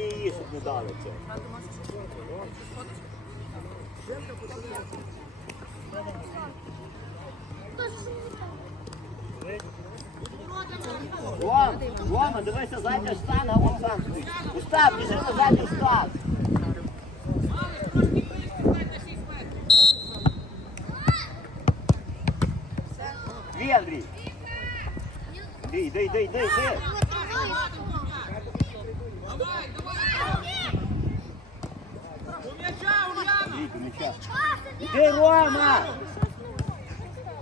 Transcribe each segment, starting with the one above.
Її, щоб не дали це. Рома, Рома, дивися, задня штанга, вон сам. Устав, біжи на задній штанг. Дві, Андрій. Йди, йди, йди, йди. Андрій, м'яча. Іди, Рома!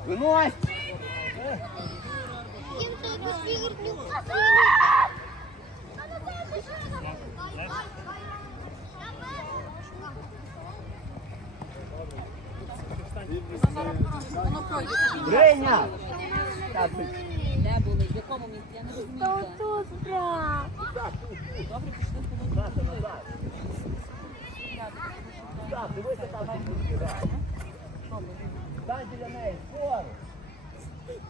Винось! Так, Де були? В якому місці? Я не розумію. Добре, пішли назад, назад. Так, дивися там, грати. Стань біля неї, скоро. Дивись.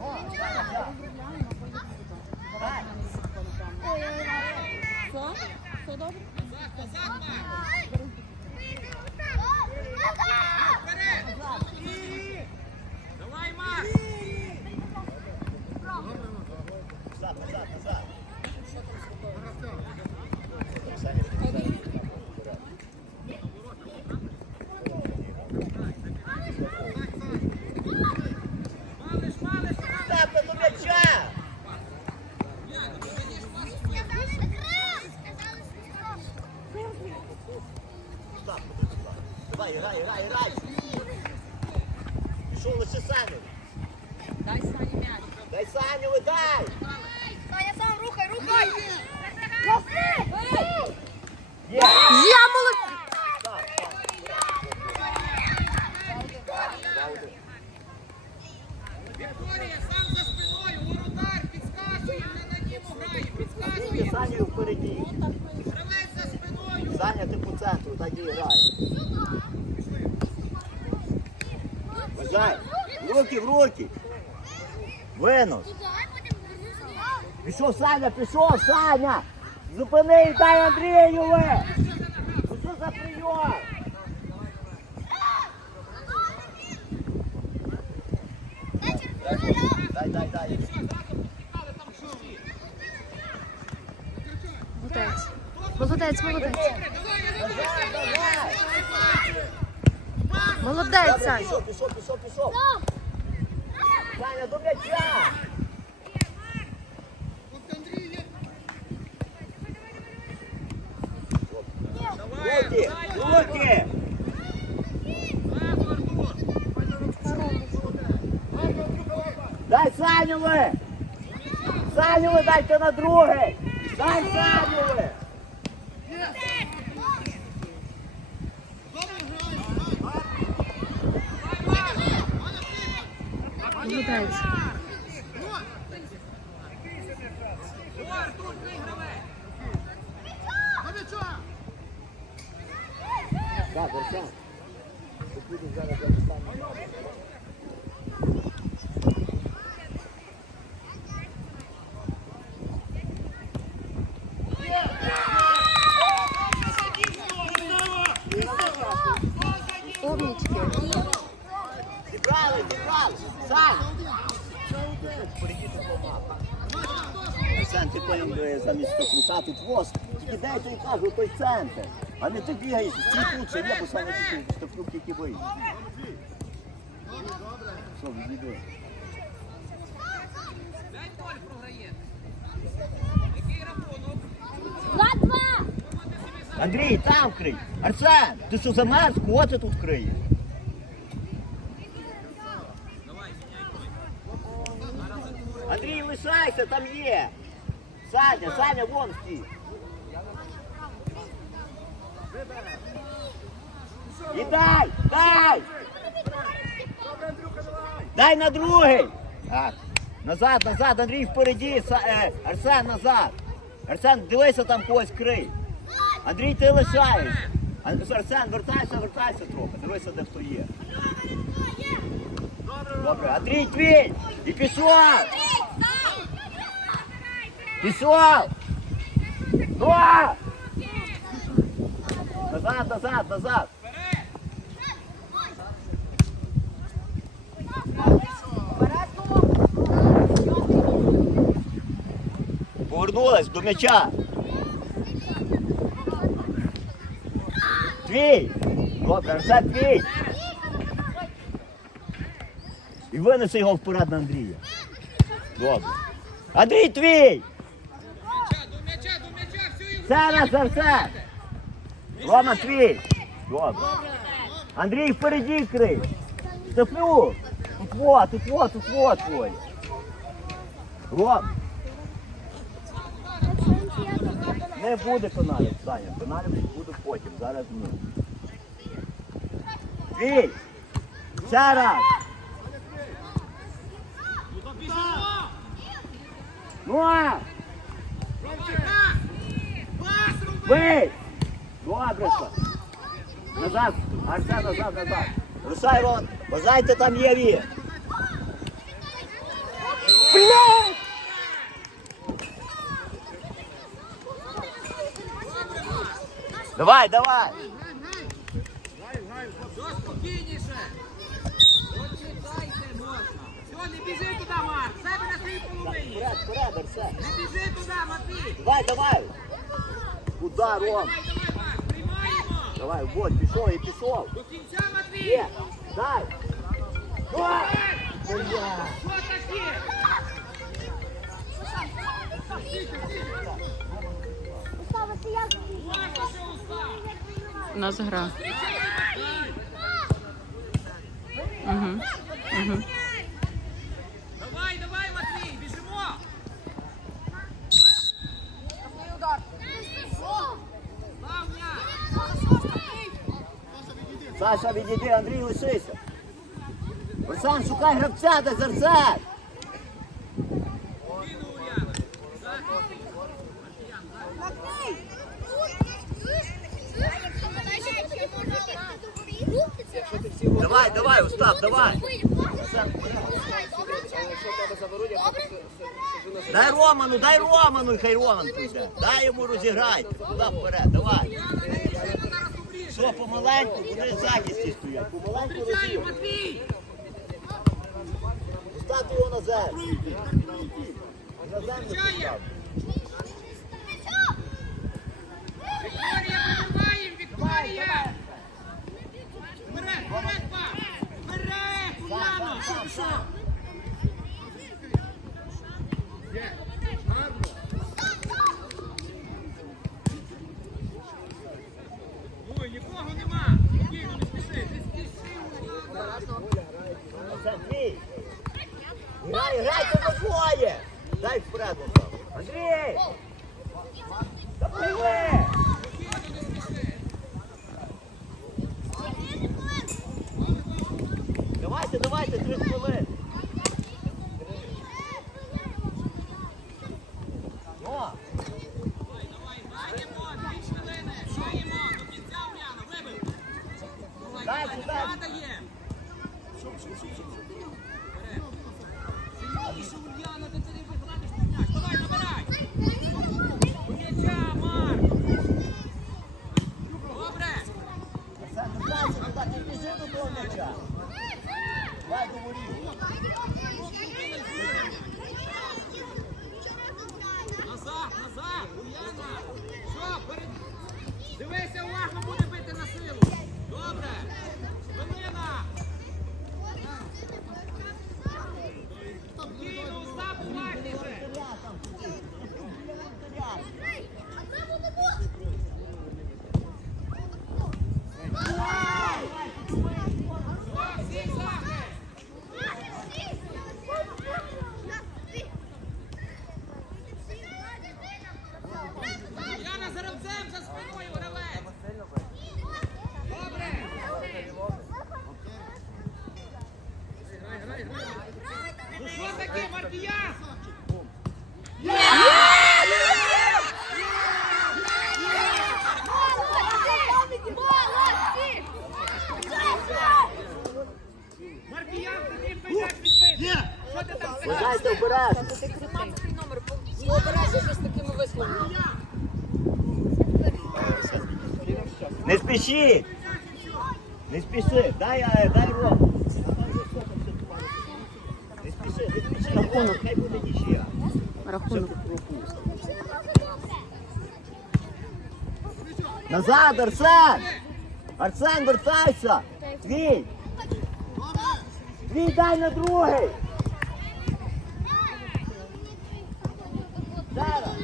О, так, так. Так. Все? Все добре? Назад, назад, назад. Ставте до м'яча! Ставте до м'яча. Давай, грай, грай, грай. Пішов лише Саню. Дай Сані м'яч. Дай Саню, дай! Саня, сам рухай, рухай! Є! Я молодець! Так, так. Вікторія, сам за спиною, воротар, підскажує, не на ньому грає, підскажує. Ти Саню впереді. Гравець за спиною. Саня, ти по центру, так і грай. Бажай. В руки, в руки. Винос. Пішов Саня, пішов, Саня! Зупини і дай Андрієве! Ну що за прийом? Дай, дай, дай. Молодець. Молодець, молодець. Молодець, Сань. Пішов, пішов, пішов, пішов. Саня, до м'яча! Руки, руки! Дай Саню ви! Саню ви дайте на другий! Дай Саню ви! Молодець. Так, Арсен. Ти зараз я достану. Умнічки. Ти е, замість крута тут воз. Тільки дай той кажу, той центр. А не ти бігаєш, стій тут, чи бо саме тільки штовхнув тільки вийде. Що, відійди. Дай Толь програє. Який рахунок? Андрій, там крий! Арсен, ти що замерз? Кого ти тут криєш? Андрій, там є! Саня, Саня, вон стій! І дай! Дай! Дай на другий! Так. Назад, назад, Андрій впереді, е, Арсен назад! Арсен, дивися там когось крий! Андрій, ти лишаєш! Арсен, вертайся, вертайся трохи, дивися, де хто є. Добре, Андрій, твій! І пішов! Пішов! Ну! а! Назад, назад, назад! Повернулась до м'яча. Твій! Добре, це твій! І винеси його вперед на Андрія. Добре. Андрій твій! М'яча, до м'яча, до м'яча, всю ігру. Це на серце! Рома твій! Добре. Андрій впереді крий! Стефлю! Тут вот, тут вот, тут вот твой! Ром! Не буде пеналів, Саня. Пеналів буде потім, зараз ні. Твій! Ще раз! Ну! а! Бий! Добре, що. Назад, Арсен, назад, назад. Русай, Рон, бажайте там є ві. Блядь! Давай, давай! Все спокійніше. Почекайте можна. Все, не біжи туди, Марк. Себе на своїй половині. Вперед, вперед, Арсен. Не біжи туди, Матвій. Давай, давай! Куда, Ром? Давай, давай, Марк, приймаємо. Давай, вот, пішов і пішов. До кінця, Матвій. Є, дай! Давай! Бля! Що таке? Уважно, що устав. У нас гра. Угу. Угу. Саша, відійди, Андрій, лишися. Арсен, шукай гравця, де Арсен! Давай, давай, Остап, давай! Дай Роману, дай Роману, хай Роман прийде. Дай йому розіграйте. Туди вперед, давай. Що, помаленьку, вони захисті стоять. Помаленьку. Матвій. Поставте його на землю. На землю поставте. Вікторія, вибиваємо, Вікторія. Вперед, вперед, пас. Вперед, Уляно. Що пішов? Є. Гарно. Ой, нікого нема. Спокійно, не спіши. Не спіши, Уляна. Арсен, твій. Грай, грайте на двоє. Дай вперед, Остап. Андрій! Та прийми! Давайте, давайте, три хвилини. Ну, Маємо, дві хвилини. Маємо. До кінця, Уляна. Вибив. дай Давай, сюди. падає. Сильніше, Ульяна, ти туди вигладиш м'яч. Давай, набирай. До м'яча, Марк. Добре. Арсен, ну дай сюди, ти біжи до того м'яча. Дай до воріт. Назад, назад, Ульяна. Що, перед... Дивися, Обережно щось з такими висловами. Не спіши! Не спіши, дай, е, дай Рому. Не спіши, не спіши, Рахунок. хай буде нічия. Рахунок. Назад, Арсен! Арсен, вертайся! Твій! Твій дай на другий! Зараз!